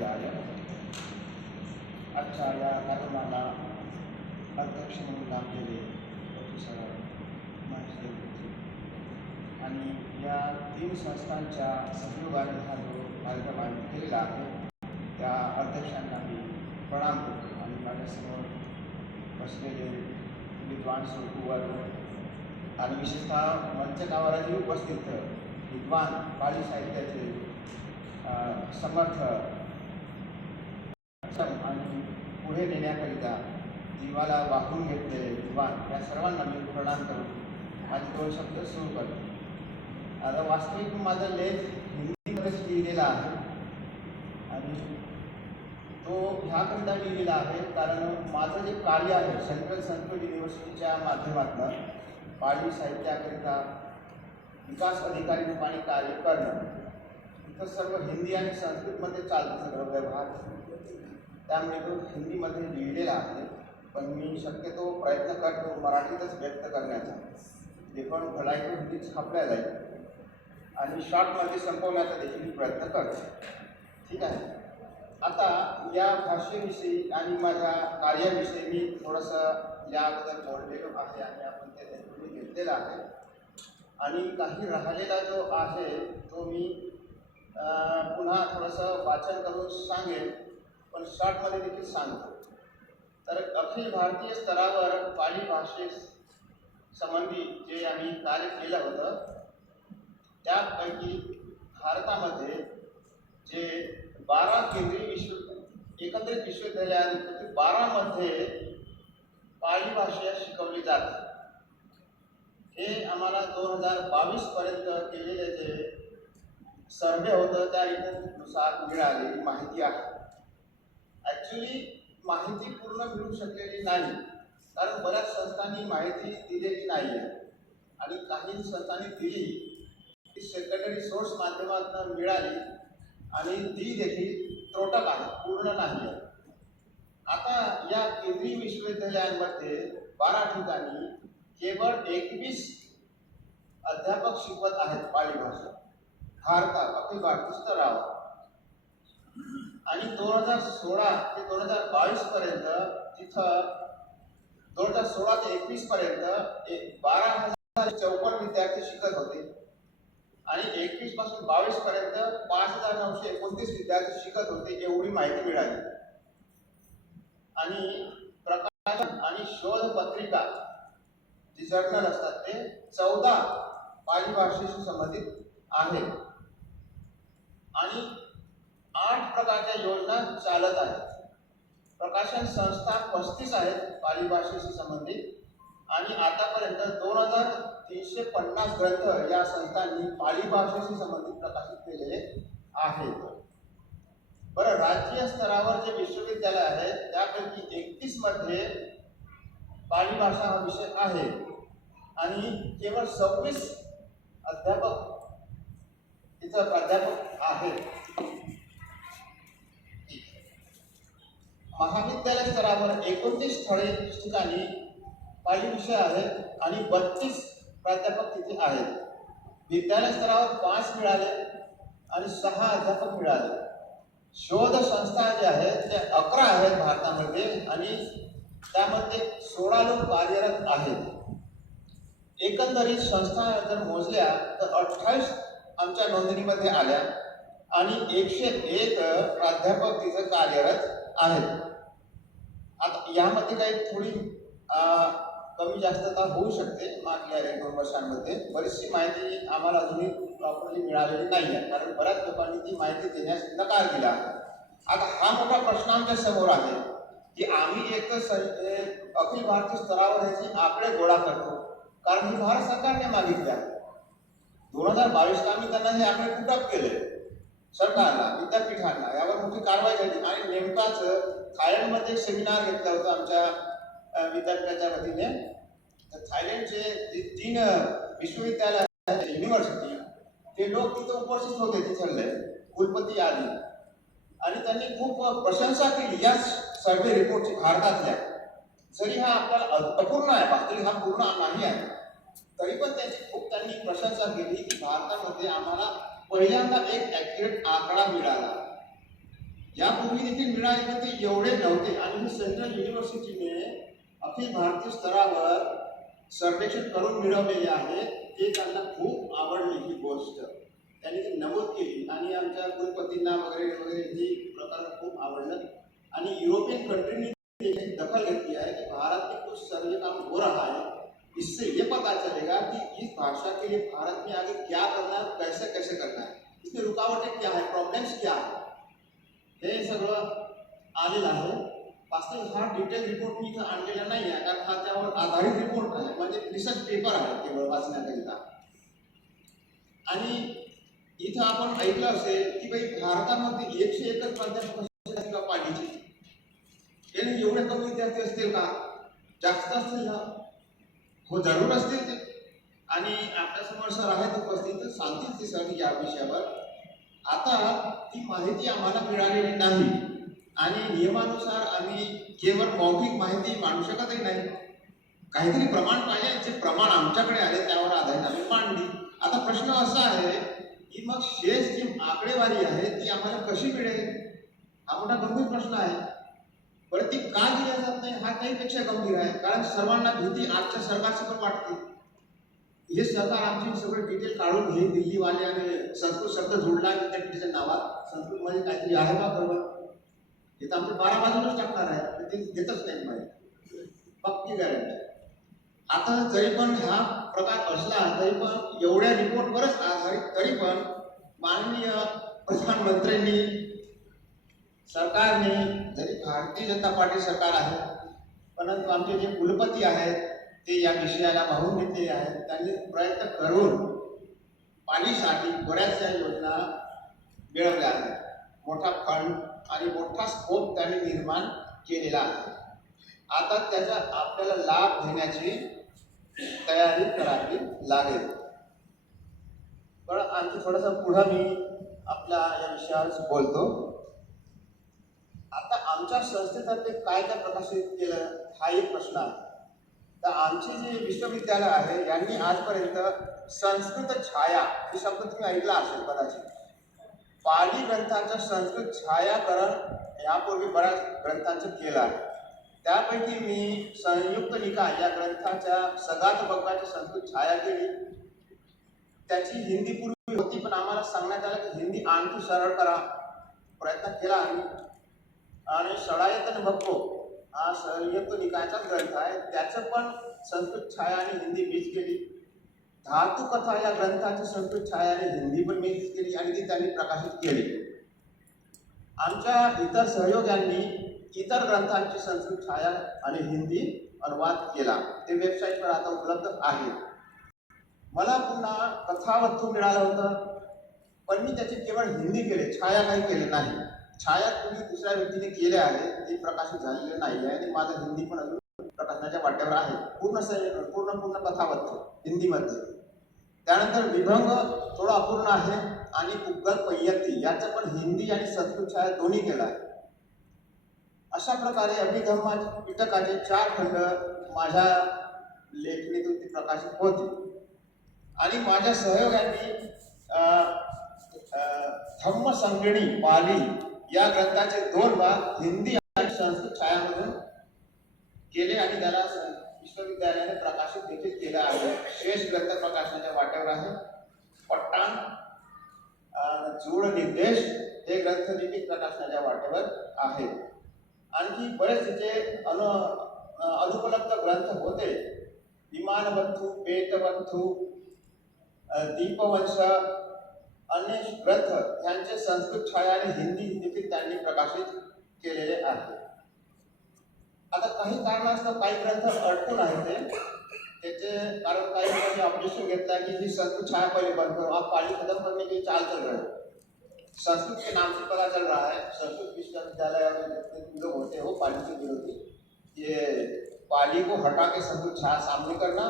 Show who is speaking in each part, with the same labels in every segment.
Speaker 1: महोदयाय आजच्या या कार्यक्रमाला अध्यक्ष म्हणून लाभलेले प्रोफेसर महेश आणि या तीन संस्थांच्या सहयोगाने हा जो कार्यक्रम आयोजित केलेला आहे त्या अध्यक्षांना मी प्रणाम करतो. आणि माझ्यासमोर बसलेले विद्वान सुकुवर आणि विशेषतः मंचकावरही उपस्थित विद्वान पाळी साहित्याचे समर्थ आणि पुढे नेण्याकरिता जीवाला वाहून घेतलेले जीवान या सर्वांना मी प्रणाम करून माझे दोन शब्द सुरू करतो आता वास्तविक माझा लेख हिंदीमध्येच लिहिलेला आहे. आणि तो ह्याकरिता लिहिलेला आहे कारण माझं जे कार्य आहे सेंट्रल संस्कृत युनिव्हर्सिटीच्या माध्यमातून पाळी साहित्याकरिता विकास अधिकारी रूपाने कार्य करणं इथं सर्व हिंदी आणि संस्कृतमध्ये चालतं सगळं व्यवहार. त्यामुळे तो हिंदीमध्ये लिहिलेला आहे. पण मी शक्यतो प्रयत्न करतो मराठीतच व्यक्त करण्याचा. ते पण घडाई तो छापल्या जाईल आणि शॉर्टमध्ये संपवण्याचा देखील मी प्रयत्न करतो. ठीक आहे? आता या भाषेविषयी आणि माझ्या कार्याविषयी मी थोडंसं या अगोदर बोललेलो आहे आणि आपण ते मी घेतलेलं आहे. आणि काही राहिलेला जो आहे तो मी पुन्हा थोडंसं वाचन करून सांगेन. पण शॉर्टमध्ये देखील सांगतो. तर अखिल भारतीय स्तरावर पाली भाषेस संबंधी जे आम्ही कार्य केलं होतं त्यापैकी भारतामध्ये जे बारा केंद्रीय विश्व एकत्रित विश्वविद्यालयांपैकी बारामध्ये पाली भाषा शिकवली जाते. हे आम्हाला दोन हजार बावीसपर्यंत केलेले जे सर्वे होतं त्या रिपोर्टनुसार मिळालेली माहिती आहे. ॲक्च्युली माहिती पूर्ण मिळू शकलेली नाही. कारण बऱ्याच संस्थांनी माहिती दिलेली नाही आहे आणि काही संस्थांनी दिली. ती सेकंडरी सोर्स माध्यमातून मिळाली. आणि ती देखील त्रोटक आहे पूर्ण नाही आहे आता या केंद्रीय विश्वविद्यालयांमध्ये बारा ठिकाणी केवळ एकवीस अध्यापक शिकवत आहेत पाळी भाषा भारतात अखिल भारतीय स्तरावर. आणि दोन हजार सोळा ते दोन हजार बावीस पर्यंत तिथं दोन हजार सोळा ते एकवीस पर्यंत एक बारा हजार चौपन्न विद्यार्थी शिकत होते. आणि एकवीसपासून बावीस पर्यंत पाच हजार नऊशे एकोणतीस विद्यार्थी शिकत होते एवढी माहिती मिळाली. आणि प्रकाशन आणि शोध पत्रिका जी जर्नल असतात ते चौदा पाली भाषेशी संबंधित आहे आणि आठ प्रकारच्या योजना चालत आहेत. प्रकाशन संस्था पस्तीस आहेत पाली भाषेशी संबंधित. आणि आतापर्यंत दोन हजार तीनशे पन्नास ग्रंथ या संस्थांनी पाली भाषेशी संबंधित प्रकाशित केलेले आहेत. बरं राज्य स्तरावर जे विश्वविद्यालय आहेत त्यापैकी एकतीसमध्ये पाली भाषा हा विषय आहे. आणि केवळ सव्वीस अध्यापक तिथं प्राध्यापक आहेत. महाविद्यालय स्तरावर एकोणतीस स्थळे ठिकाणी पाली विषय आहेत आणि बत्तीस प्राध्यापक तिथे आहेत. विद्यालय स्तरावर पाच मिळाले आणि सहा अध्यापक मिळाले. शोध संस्था जे आहेत ते अकरा आहेत भारतामध्ये आणि त्यामध्ये सोळा लोक कार्यरत आहेत. एकंदरीत संस्था जर मोजल्या तर अठ्ठावीस आमच्या नोंदणीमध्ये आल्या आणि एकशे एक प्राध्यापक तिथं कार्यरत आहेत. आता यामध्ये काही थोडी कमी जास्तता होऊ शकते मागल्या एक दोन वर्षांमध्ये. बरीचशी माहिती आम्हाला अजूनही प्रॉपरली मिळालेली नाही आहे कारण बऱ्याच लोकांनी ती माहिती देण्यास नकार दिला आता हा मोठा प्रश्न आमच्यासमोर आहे की आम्ही एक तर अखिल भारतीय स्तरावर ह्याची आकडे गोळा करतो. कारण ही भारत सरकारने मागितल्या. दोन हजार बावीसला आम्ही त्यांना हे आकडे पुटअप केले. सरकारला विद्यापीठांना यावर मोठी कारवाई झाली. आणि नेमकाच थायलंडमध्ये एक सेमिनार घेतला होता आमच्या विद्यापीठाच्या वतीने. तर थायलंडचे तीन विश्वविद्यालय युनिव्हर्सिटी ते लोक तिथं उपस्थित होते तिथले कुलपती आदी. आणि त्यांनी खूप प्रशंसा केली. या सर्वे रिपोर्टची भारतातल्या. जरी हा आपल्याला अपूर्ण आहे वास्तविक हा पूर्ण नाही आहे तरी पण त्याची खूप त्यांनी प्रशंसा केली की भारतामध्ये आम्हाला पहिल्यांदा एक ॲक्युरेट आकडा मिळाला. यापूर्वी देखील मिळाले ते एवढे नव्हते. आणि ही सेंट्रल युनिव्हर्सिटीने अखिल भारतीय स्तरावर सर्वेक्षण करून मिळवलेले आहे. ते त्यांना खूप आवडली ही गोष्ट. त्यांनी ती नमूद केली आणि आमच्या कुलपतींना वगैरे वगैरे ही प्रकार खूप आवडलं. आणि युरोपियन कंट्रीने दखल घेतली है कि भारत में कुछ सर्वे काम हो रहा है. इससे ये पता चलेगा कि इस भाषा के लिए भारत में आगे क्या करना है, कैसे कैसे करना है. इसमें रुकावटें क्या है प्रॉब्लेम्स क्या है? हे सगळं आलेलं आहे. वास्तविक हा डिटेल रिपोर्ट मी इथं आणलेला नाही आहे कारण हा त्यावर आधारित रिपोर्ट आहे. म्हणजे रिसर्च पेपर आहे केवळ वाचण्याकरिता. आणि इथं आपण ऐकलं असेल की बाई भारतामध्ये एकशे एकच प्राध्यापक असतील का पाणीची? याने एवढे कमी विद्यार्थी असतील का? जास्त असतील ना? हो जरूर असतील ते. आणि आपल्यासमोर सर आहेत उपस्थित. तर सांगतील ते सर या विषयावर. आता ती माहिती आम्हाला मिळालेली नाही. आणि नियमानुसार आम्ही केवळ मौखिक माहिती मांडू शकतही नाही. काहीतरी प्रमाण पाहिजे जे प्रमाण आमच्याकडे आले त्यावर आधारित आम्ही मांडली. आता प्रश्न असा आहे की मग शेष जी आकडेवारी आहे ती आम्हाला कशी मिळेल? हा मोठा गंभीर प्रश्न आहे. बरं ती का दिल्या जात नाही हा काहीपेक्षा गंभीर आहे. कारण सर्वांना भीती आजच्या सरकारची पण वाटते. हे सरकार आमची सगळं डिटेल काढून घेईल दिल्लीवाले आणि संस्कृत शब्द जोडला विद्यापीठाच्या नावात. संस्कृतमध्ये काहीतरी आहे का बरोबर हे तर आमच्या बारा बाजूलाच टाकणार आहे. ते देतच नाही माहिती पक्की गॅरंटी आता जरी पण हा प्रकार असला तरी पण एवढ्या रिपोर्टवरच आधारित तरी पण माननीय प्रधानमंत्र्यांनी सरकारने जरी भारतीय जनता पार्टी सरकार आहे परंतु आमचे जे कुलपती आहेत ते या विषयाला वाहून घेतलेले आहेत. त्यांनी प्रयत्न करून पाणीसाठी बऱ्याचशा योजना मिळवल्या आहेत. मोठा फंड आणि मोठा स्कोप त्यांनी निर्माण केलेला आहे. आता त्याचा आपल्याला लाभ घेण्याची तयारी करावी लागेल. पण आणखी थोडंसं पुढं मी आपल्या या विषयावर बोलतो. आता आमच्या संस्थेतर्फे काय काय प्रकाशित केलं हा एक प्रश्न आहे. तर आमचे जे विश्वविद्यालय आहे यांनी आजपर्यंत संस्कृत छाया हे शब्द तुम्ही ऐकला असेल कदाचित. पाली ग्रंथांचं संस्कृत छायाकरण यापूर्वी बऱ्याच ग्रंथांचं केलं आहे. त्यापैकी मी संयुक्त निकाय या ग्रंथाच्या सगात बग्गाची संस्कृत छाया केली. त्याची हिंदी पूर्वी होती पण आम्हाला सांगण्यात आलं की हिंदी आणखी सरळ करा. प्रयत्न केला आम्ही. आणि सडायतन बघतो. हा संयुक्त निकायचाच ग्रंथ आहे? त्याचं पण संस्कृत छाया आणि हिंदी मिक्स केली. धातू कथा या ग्रंथाची संस्कृत छाया आणि हिंदी पण मिक्स केली आणि ती त्यांनी प्रकाशित केली. आमच्या इतर सहयोग्यांनी इतर ग्रंथांची संस्कृत छाया आणि हिंदी अनुवाद केला. ते वेबसाईटवर आता उपलब्ध आहे. मला पुन्हा कथावस्तू मिळालं होतं पण मी त्याचे केवळ हिंदी केले छाया काही केले नाही. छाया तुम्ही दुसऱ्या व्यक्तीने केल्या आहे ते प्रकाशित झालेले नाही आहे आणि माझं हिंदी पण अजून प्रकाशनाच्या वाट्यावर आहे. पूर्ण स- पूर्ण पूर्ण कथावस्तू हिंदीमध्ये. त्यानंतर विभंग थोडा अपूर्ण आहे आणि उग्गल पय्यती याचं पण हिंदी आणि संस्कृत छाया दोन्ही केलं आहे. अशा प्रकारे अभिधम्मा पिटकाचे चार खंड माझ्या लेखणीतून ती प्रकाशित होती. आणि माझ्या सहयोगांनी धम्म संगणी धम्मसंगिणी पाली या ग्रंथाचे दोन भाग हिंदी आणि संस्कृत छायामधून केले आणि त्याला विश्वविद्यालयाने प्रकाशित देखील केलं आहे. शेष ग्रंथ प्रकाशनाच्या वाट्यावर आहे. पट्टाण जोड निर्देश हे ग्रंथ देखील प्रकाशनाच्या वाट्यावर आहे आणखी बरेच तिथे अनु अनुपलब्ध ग्रंथ होते. विमानबंधू पेटबंधू दीपवंश अन्य ग्रंथ यांचे संस्कृत छाया आणि हिंदी देखील त्यांनी प्रकाशित केलेले आहे आता काही कारणास्तव काही ग्रंथ अडकून आहेत त्याचे कारण काही लोकांनी ऑब्जेक्शन घेतला की ही संस्कृत छाया बंद आप पाली खत्म करने के चाल चल रहे संस्कृत के नाम से पता चल रहा है संस्कृत विश्वविद्यालय में जितने लोग होते, हैं पाली के विरोधी ये पाली को हटा के संस्कृत छाया सामने करना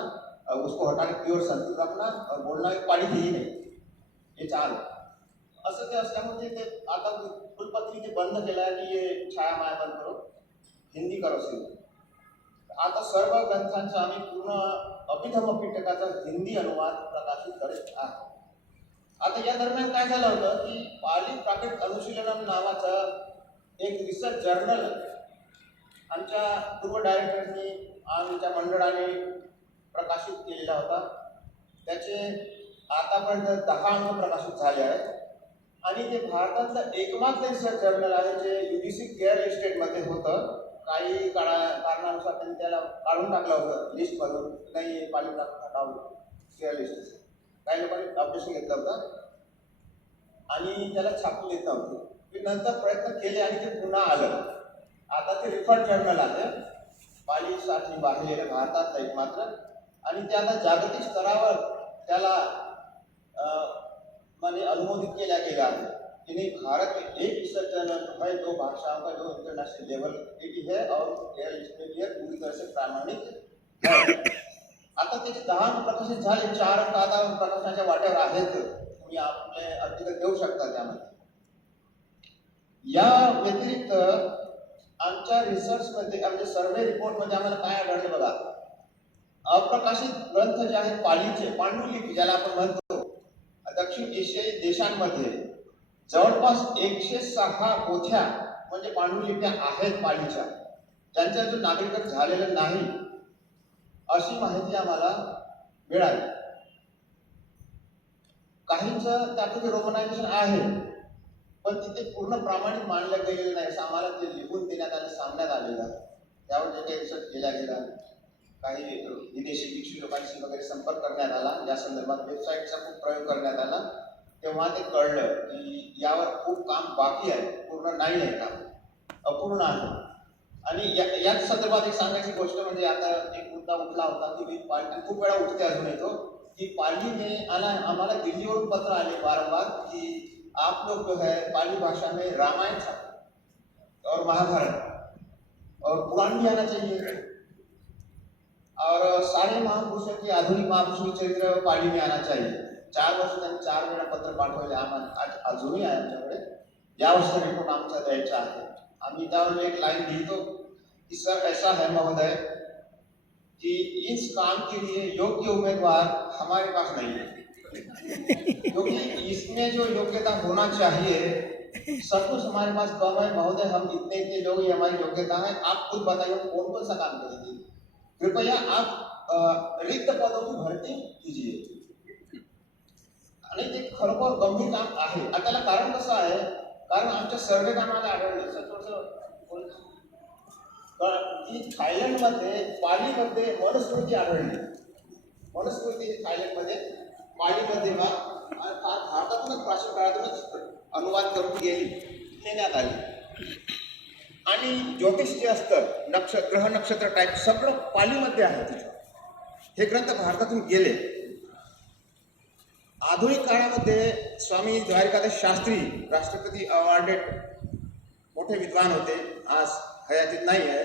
Speaker 1: और उसको हटा के प्योर संस्कृत रखना और बोलना पाली थी ही नहीं. हे चाल असं ते असल्यामुळे ते आता कुलपत्री ते बंद केलं आहे की हे छाया माया बंद करो. हिंदी करो सिर्फ आता सर्व ग्रंथांचा आम्ही पूर्ण अभिधम पिटकाचा हिंदी अनुवाद प्रकाशित करत आहे. आता या दरम्यान काय झालं होतं की पाली प्राकृत अनुशीलनम नावाचं एक रिसर्च जर्नल आमच्या पूर्व डायरेक्टरनी आमच्या मंडळाने प्रकाशित केलेला होता. त्याचे आतापर्यंत दहा अंक प्रकाशित झाले आहेत. आणि ते भारतातलं एकमात्र रिसर्च जर्नल आहे जे युनिसी केअर इस्टेटमध्ये होतं. काही काळा कारणानुसार त्यांनी त्याला काढून टाकलं होतं लिस्टमधून नाही पाणी टाकावं. केअर लिस्ट काही लोकांनी ऑपरेशन घेतलं होतं. आणि त्याला छापून देत नव्हते मी नंतर प्रयत्न केले आणि ते पुन्हा आलं. आता ते रिफर्ड जर्नल आहे. पालीसाठी बाहेर भारतातलं एकमात्र. आणि ते आता जागतिक स्तरावर त्याला माने अनुमोदित केल्या गया है कि नहीं भारत में एक रिसर्च जर्नल है दो भाषाओं का जो इंटरनेशनल लेवल पे है और एयर इंजीनियर पूरी तरह से प्रामाणिक है आता त्याचे दहा प्रकाशन प्रकाशित झाले चार अंक आता प्रकाशनाच्या वाट्यावर आहेत तुम्ही आपले अर्थिक देऊ शकता त्यामध्ये. या व्यतिरिक्त आमच्या रिसर्चमध्ये म्हणजे सर्वे रिपोर्टमध्ये आम्हाला काय आढळलं बघा? अप्रकाशित ग्रंथ जे आहेत पाळीचे पांडुलिपी ज्याला आपण म्हणतो दक्षिण एशियाई देशांमध्ये जवळपास एकशे सहा पोथ्या म्हणजे पांडुलिप्या आहेत पाळीच्या. त्यांचा अजून नागरिकत्व झालेलं नाही. अशी माहिती आम्हाला मिळाली. काहींचं त्यातून रोमनायझेशन आहे. पण तिथे पूर्ण प्रामाणिक मानलं गेलेलं नाही. असं आम्हाला ते लिहून देण्यात आलं सांगण्यात आलेलं. आहे त्यावर जे काही रिसर्च केला गेला काही विदेशी भिक्षू लोकांशी वगैरे संपर्क करण्यात आला. या संदर्भात वेबसाईटचा खूप प्रयोग करण्यात आला. तेव्हा ते कळलं की यावर खूप काम बाकी आहे. पूर्ण नाही आहे काम. अपूर्ण आहे. आणि या याच संदर्भात एक सांगायची गोष्ट म्हणजे आता एक मुद्दा उठला होता की मी पाली खूप वेळा उठते अजून येतो. की पालीने आला आम्हाला दिल्लीवरून पत्र आले वारंवार की आप लोग जो है पाली भाषा में रामायण छापो. और महाभारत. और पुराण भी आना चाहिए. और सारे महापुरुषों की आधुनिक महापुरुषों चरित्र पाली में आना चाहिए। चार वर्ष चार वेळा पत्र पाठवले आम्हाला आज अजूनही आहे आमच्याकडे या वर्षाचा रिपोर्ट आमचा द्यायचा आहे आम्ही त्यावर एक लाइन लिखतो कि सर, ऐसा है महोदय, कि इस काम के लिए योग्य उम्मीदवार हमारे पास नहीं है। क्योंकि इसमें जो योग्यता होना चाहिए, सब कुछ हमारे पास कम है। महोदय, हम इतने इतने लोग हमारी योग्यता है। आप खुद बताइए कौन कौन सा काम करेंगे? कृपया आप रिक्त पदों की भरती कीजिए। आणि ते खरोखर गंभीर काम आहे. आता त्याला कारण कसं आहे? कारण आमच्या सर्वे कामाला आढळलं. सर थोडंसं की थायलंडमध्ये पालीमध्ये मनुस्मृती आढळली. मनुस्मृती थायलंडमध्ये पालीमध्ये वा भारतातूनच प्राचीन काळातूनच अनुवाद करून गेली नेण्यात आली. आणि ज्योतिष जे असतं नक्ष ग्रह नक्षत्र टाईप सगळं पालीमध्ये आहे तिथं हे ग्रंथ भारतातून गेले. आधुनिक काळामध्ये स्वामी द्वारिकादास शास्त्री राष्ट्रपती अवॉर्डेड मोठे विद्वान होते. आज हयातीत नाही आहे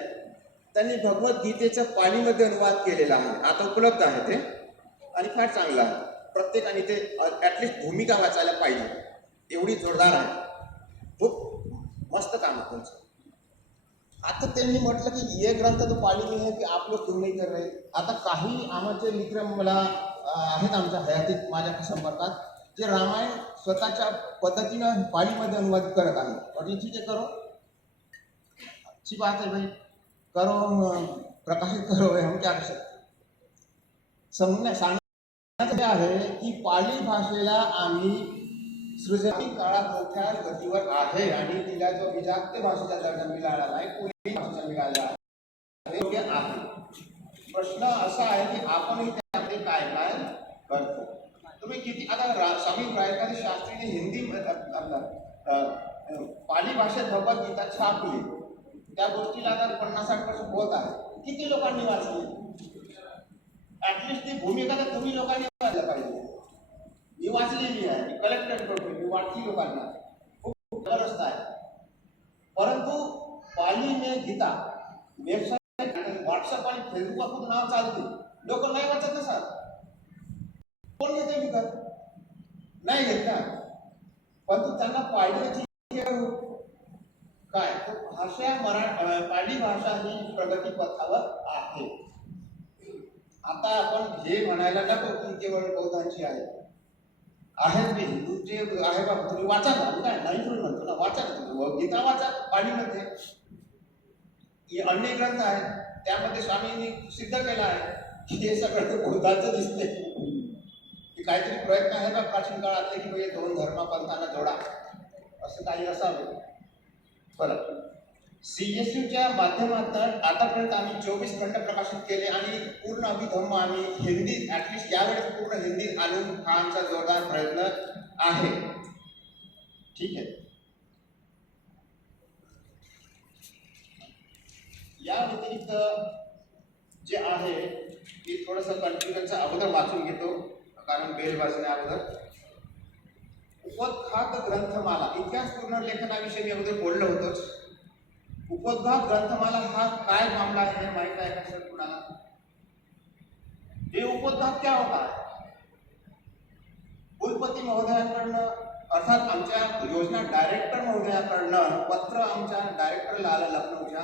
Speaker 1: त्यांनी भगवद्गीतेचा पालीमध्ये अनुवाद केलेला आहे. आता उपलब्ध आहे ते. आणि फार चांगलं आहे. प्रत्येकाने ते ॲटलिस्ट भूमिका वाचायला पाहिजे. एवढी जोरदार आहे. खूप मस्त काम आहे तुमचं. आता त्यांनी म्हटलं की ये ग्रंथ तो पाली आहे है कि आप लोग क्यों नहीं. कर रहे आता काही आमचे मित्र मला आहेत आमच्या हयातीत माझ्या संपर्कात जे रामायण स्वतःच्या पद्धतीनं पालीमध्ये अनुवाद करत आहे म्हटलं ठीक आहे करो. अच्छी बात है भाई करो प्रकाशित करो भाई, हम क्या कर सकते समजण्या सांगण्याचं आहे की पाली भाषेला आम्ही सृजनी काळात मोठ्या गतीवर आहे आणि तिला जो विजागते भाषेचा दर्जा मिळाला नाही कोणी भाषेचा मिळाला आहे योग्य आहे. प्रश्न असा आहे की आपणही त्यामध्ये काय काय करतो. तुम्ही किती आता स्वामी रायकाने शास्त्रीने हिंदी पाली भाषेत भगवद्गीता छापली. त्या गोष्टीला आता पन्नास साठ वर्ष होत आहे. किती लोकांनी वाचली? ऍटलिस्ट ती भूमिका तर तुम्ही लोकांनी वाचल्या पाहिजे. मी वाचलेली आहे. मी कलेक्टेड करतो मी वाटली लोकांना. खूप गरज आहे. परंतु पाली में गीता वेबसाईट आणि व्हॉट्सअप आणि फेसबुकवर खूप नाव चालते. लोक नाही वाचत ना सर. कोण घेते विकत नाही घेत ना परंतु त्यांना पाहिजे काय? भाषा मरा अं, पाली भाषा ही प्रगती पथावर आहे. आता आपण हे म्हणायला नको की केवळ बौद्धांची आहे. आहेत ते. हिंदूचे आहे बाबा तुम्ही वाचा ना. काय नाही म्हणून म्हणतो ना वाचा ना व गीता वाचा पाणीमध्ये अन्य ग्रंथ आहे त्यामध्ये स्वामींनी सिद्ध केला आहे. की हे सगळं ते दिसते की काहीतरी प्रयत्न आहे का प्राचीन काळातले की म्हणजे दोन धर्मपंथांना जोडा. असं काही असावं. बरं. सी एस यूच्या माध्यमातून आतापर्यंत आम्ही चोवीस खंड प्रकाशित केले आणि पूर्ण अभिधम्म आम्ही हिंदीत ॲटलिस्ट यावेळेस पूर्ण हिंदीत आणून हा आमचा जोरदार प्रयत्न आहे. ठीक आहे. या व्यतिरिक्त जे आहे मी थोडंसं कन्फ्युजनचा अगोदर वाचून घेतो कारण बेल वाचण्या अगोदर. उपखात ग्रंथमाला इतिहास पुनर्लेखनाविषयी मी अगोदर बोललो होतोच. उपद्भाव ग्रंथमाला हा काय मामला आहे हे माहीत आहे का सर कुणाला? हे उपोद्घात क्या होता? कुलपती महोदयांकडनं अर्थात आमच्या योजना डायरेक्टर महोदयाकडनं पत्र आमच्या डायरेक्टरला आलं लखनौच्या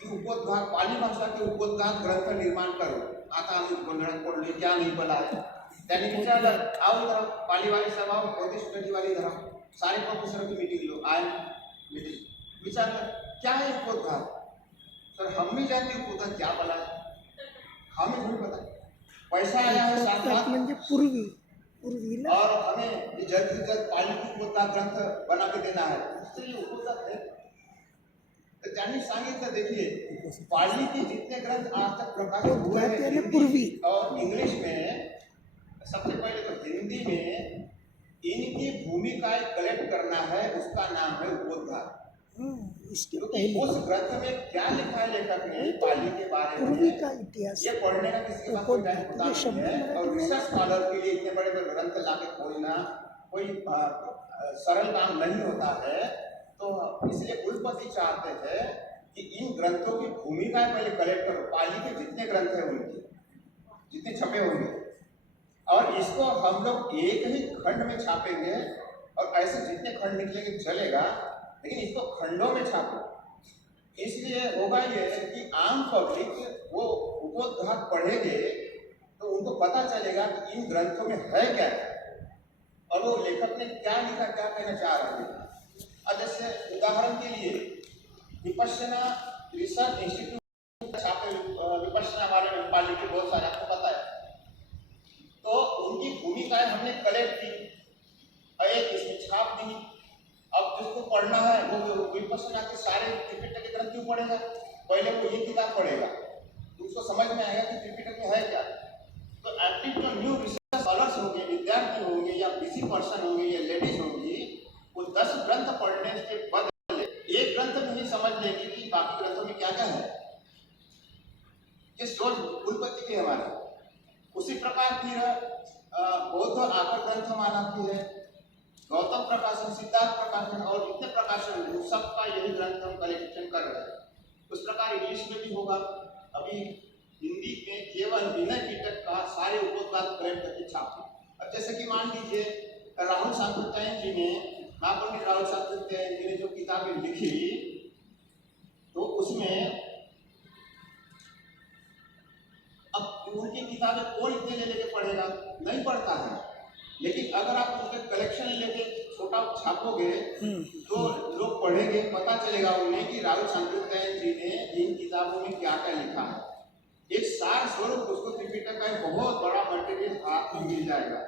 Speaker 1: की उपोद्घात पाली भाषा उपोद्घात ग्रंथ निर्माण करू. आता आम्ही गोंधळात पडलो क्या नाही आहे है त्यांनी विचारलं आओ जरा पालीवाली सभा मोदी स्टडीवाली धरा. सारे प्रोफेसर की मीटिंग लो आय. मीटिंग विचारलं क्या है उपोद्घात सर हम भी जानते हैं उपोद्घात क्या बोला है? हमें नहीं पता पैसा आया है
Speaker 2: त्यात
Speaker 1: लाख।
Speaker 2: म्हणजे पूर्वी
Speaker 1: और हमें ये जल्द से जल्द पाली की उपयोगिता ग्रंथ बना के देना है। इससे ये उपयोगिता है। तो त्यांनी सांगितलं देखिए पाली के जितने ग्रंथ आज तक प्रकाशित हुए हैं
Speaker 2: पूर्वी।
Speaker 1: और इंग्लिश में सबसे पहले तो हिंदी में इनकी भूमिकाएँ कलेक्ट करना है उसका नाम है उपोद्घात
Speaker 2: हं, इसके पहले
Speaker 1: उस ग्रंथ में क्या लिखा है लेखक ने? पाली के बारे
Speaker 2: पूर्वी
Speaker 1: में
Speaker 2: का इतिहास।
Speaker 1: ये पढ़ने का किसी के पास कोई टाइम होता नहीं है। और रिसर्च स्कॉलर के लिए इतने बड़े बड़े ग्रंथ लाके खोजना कोई सरल काम नहीं होता है। तो इसलिए कुलपति चाहते थे कि इन ग्रंथों की भूमिका पहले कलेक्ट करो। पाली के जितने ग्रंथ हैं उनके जितने छपे होंगे और इसको हम लोग एक ही खंड में छापेंगे और ऐसे जितने खंड निकलेंगे चलेगा। लेकिन इसको खंडों में छापो। इसलिए होगा ये कि आम पब्लिक वो उपोद्घात पढ़ेंगे तो उनको पता चलेगा कि इन ग्रंथों में है क्या। और वो लेखक ने क्या लिखा, क्या कहना चाह रहे हैं। अब जैसे उदाहरण के लिए विपश्यना रिसर्च इंस्टीट्यूट छापे विपश्यना बारे में पाली के बहुत सारे आपको पता है। तो उनकी भूमिकाएँ हमने कलेक्ट की एक इसमें छाप दी। अब जिसको पढ़ना है, वो विपස්සना के सारे त्रिपिटक के ग्रंथ क्यों पढ़ेगा? पहले वो ये किताब पढ़ेगा। तो उसको समझ में आएगा कि त्रिपिटक में है क्या? तो एटलीस्ट जो न्यू रिसर्च स्कॉलर्स होंगे, विद्यार्थी होंगे, या बिज़ी पर्सन होंगे, या लेडीज़ होंगी, वो दस ग्रंथ पढ़ने के बदले एक ग्रंथ में ही समझ लेंगे कि बाकी ग्रंथों में क्या क्या है। ये सोच कुलपति की हमारे। उसी प्रकार की बौद्ध आकर ग्रंथमाला की है। गौतम प्रकाशन, सिद्धार्थ प्रकाशन और जितने प्रकाशन हैं सबका यही ग्रंथ हम कलेक्शन कर रहे हैं। उस प्रकार इंग्लिश में भी होगा। अभी हिंदी में केवल विनय पीटक का सारे उपोद्घात कलेक्ट करके छापे अब जैसे कि मान लीजिए, राहुल सांकृत्यायन जी ने, महापंडित राहुल सांकृत्यायन जी ने जो किताबें लिखी तो उसमें अब उनकी किताबें कौन इतने ले लेके पढ़ेगा नहीं पढ़ता है। लेकिन अगर आप उनके कलेक्शन लेके छोटा छापोगे तो लोग पढ़ेंगे पता चलेगा उन्हें कि राहुल सांकृत्यायन जी ने इन किताबों में क्या क्या लिखा है। एक सार स्वरूप उसको त्रिपिटक का एक बहुत बड़ा मटेरियल हाथ में मिल जाएगा।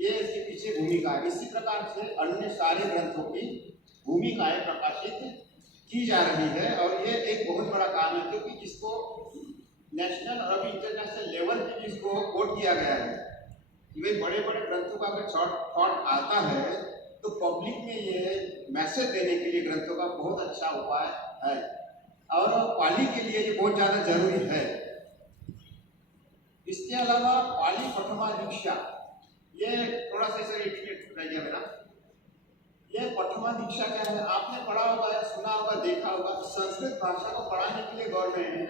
Speaker 1: ये इसके पीछे भूमिका है। इसी प्रकार से अन्य सारे ग्रंथों की भूमिकाएँ प्रकाशित की जा रही है और ये एक बहुत बड़ा काम है क्योंकि इसको नेशनल और अभी इंटरनेशनल लेवल पे भी इसको कोट किया गया है। भाई बड़े बड़े ग्रंथों का अगर शॉर्ट थॉट आता है तो पब्लिक में ये मैसेज देने के लिए ग्रंथों का बहुत अच्छा उपाय है। और पाली के लिए ये बहुत ज़्यादा ज़रूरी है। इसके अलावा पाली प्रथमा दीक्षा ये थोड़ा सा इसे मेरा। ये प्रथमा दीक्षा क्या है? आपने पढ़ा होगा या सुना होगा, देखा होगा संस्कृत भाषा को पढ़ाने के लिए गवर्नमेंट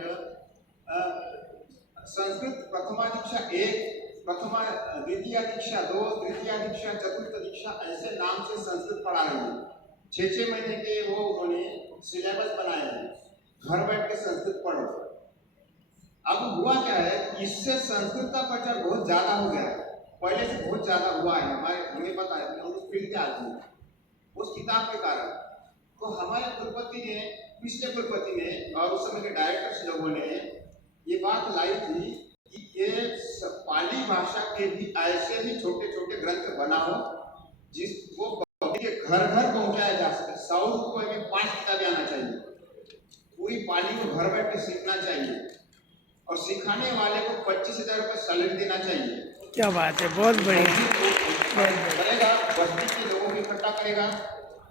Speaker 1: संस्कृत प्रथमा दीक्षा एक प्रथमा द्वितीय दीक्षा, दो, तृतीय दीक्षा, चतुर्थ दीक्षा, ऐसे नाम से संस्कृत पढ़ा रही है। छः महीने के वो उन्होंने सिलेबस बनाए हैं। घर बैठ के संस्कृत पढ़ो। अब हुआ क्या है, इससे संस्कृत का प्रचार बहुत ज़्यादा हो गया है। पहले से बहुत ज़्यादा हुआ है, हमारे, हमें पता है, हम उस फ़ील्ड के आदमी उस किताब के कारण। तो हमारे कुलपति ने, पिछले कुलपति ने और उस समय के डायरेक्टर्स लोगों ने ये बात लाई थी ये पाली भाषा के भी ऐसे ही छोटे छोटे ग्रंथ बनाओ जिसको के घर घर पहुँचाया जा सके। सौ रुपए में पाँच किताबें आना चाहिए। पूरी पाली को घर बैठ सीखना चाहिए। और सिखाने वाले को पच्चीस हज़ार रुपये सैलरी देना चाहिए।
Speaker 2: क्या बात है बहुत बढ़िया।
Speaker 1: करेगा बस्ती के लोगों को इकट्ठा करेगा।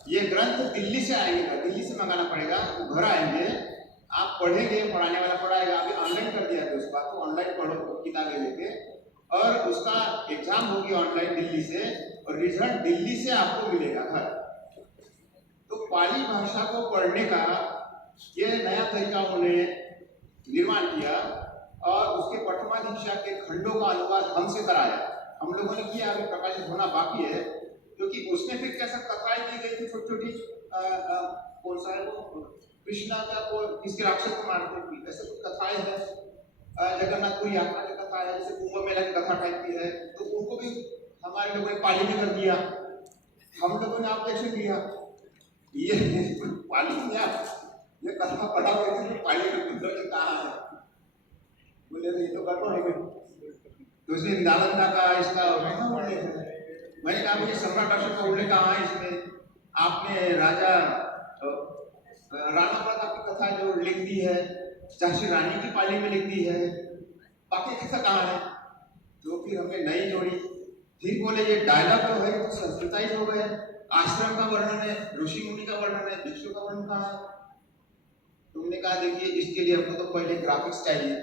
Speaker 1: ये ग्रंथ दिल्ली से आएँगे दिल्ली से मंगाना पड़ेगा घर आएँगे। आप पढ़ेंगे, पढ़ाने वाला पढ़ाएगा, अभी ऑनलाइन कर दिया है उसका तो ऑनलाइन पढ़ो, किताबें लेके। और उसका एग्ज़ाम होगी ऑनलाइन दिल्ली से, और रिज़ल्ट दिल्ली से आपको मिलेगा घर। तो पाली भाषा को पढ़ने का ये नया तरीका उन्होंने निर्माण किया, और उसके पठमा दीक्षा के खंडों का अनुवाद हमसे कराया। हम लोगों ने किया, अभी प्रकाशित होना बाकी है, क्योंकि उसमें फिर कैसा कथाएँ की गई थी छोटी छोटी कौन सा है वो? कृष्णा का को किसके राक्षस को मारते थी ऐसे कुछ कथाएँ हैं। अ, जगन्नाथपुरी यात्रा की कथा है जैसे कुंभ मेला की कथा टाइप की है। तो उनको भी हमारे लोगों ने पाली में कर दिया। हम लोगों ने ऑब्जेक्शन दिया ये पाली में आप ये कथा पढ़ा हुआ है पाली में कुदरत ने कहा है? बोले ये तो गड़बड़ हो तो उसने नालंदा का इसका कहाँ उल्लेख मैंने कहा सम्राट अशोक का उल्लेख कहाँ है इसमें? आपने राजा राणा प्रताप की कथा जो लिख दी है, झांसी रानी की पाली में लिख दी है, बाकी किस्सा कहाँ है? जो फिर हमने नई जोड़ी, फिर बोले ये डायलॉग जो है ये तो संस्कृताइज हो गए, आश्रम का वर्णन है, ऋषि मुनि का वर्णन है, भिक्षु का वर्णन कहाँ है? तुमने कहा, देखिए, इसके लिए हमको तो पहले ग्राफिक्स चाहिए,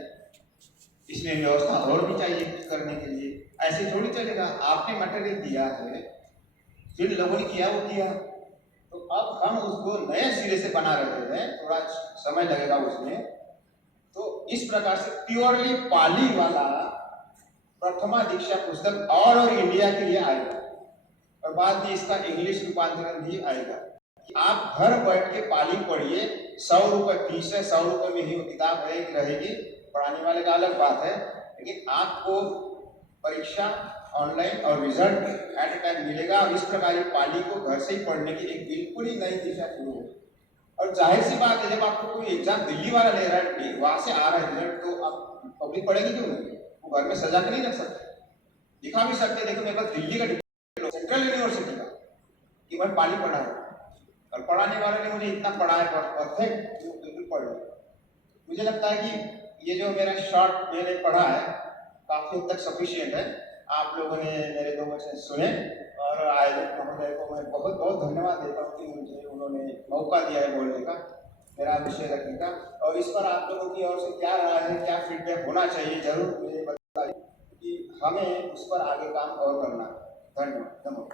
Speaker 1: इसमें व्यवस्था और भी चाहिए कुछ करने के लिए, ऐसे थोड़ी चलेगा। आपने मटेरियल दिया है जिन लोगों ने किया, वो किया। तो अब हम उसको नए सिरे से बना रहे हैं, थोड़ा समय लगेगा उसमें। तो इस प्रकार से प्योरली पाली वाला प्रथमा दीक्षा पुस्तक और और इंडिया के लिए आएगा। और बाद में इसका इंग्लिश रूपांतरण भी आएगा। आप घर बैठ के पाली पढ़िए, सौ रुपए फ़ीस है, सौ रुपए में ही वो किताब रहेगी रहेगी। पढ़ाने वाले का अलग बात है, लेकिन आपको परीक्षा ऑनलाइन और रिज़ल्ट एट ए टाइम मिलेगा। और इस प्रकार ये पाली को घर से ही पढ़ने की एक बिल्कुल ही नई दिशा शुरू होगी और ज़ाहिर सी बात है, जब आपको कोई एग्ज़ाम दिल्ली वाला ले रहा है वहाँ से आ रहा है रिज़ल्ट तो आप पब्लिक पढ़ेगी क्यों नहीं? वो घर में सजा के नहीं रख सकते। दिखा भी सकते देखो मेरे पास दिल्ली का डिप्लोमा सेंट्रल यूनिवर्सिटी का, कि मैं पाली पढ़ा है। और पढ़ाने वाले ने मुझे इतना पढ़ाया परफेक्ट बिल्कुल पढ़ लिया। मुझे लगता है कि ये जो मेरा शॉर्ट मैंने पढ़ा है, काफ़ी हद तक सफिशियंट है। आप लोगों ने मेरे दो वचन सुने और आयोजक महोदय को मैं बहुत बहुत धन्यवाद देता हूँ कि मुझे उन्होंने मौका दिया है बोलने का, मेरा विषय रखने का। और इस पर आप लोगों की ओर से क्या राय है, क्या फीडबैक होना चाहिए, ज़रूर मुझे बताइए कि हमें उस पर आगे काम और करना। धन्यवाद धन्यवाद।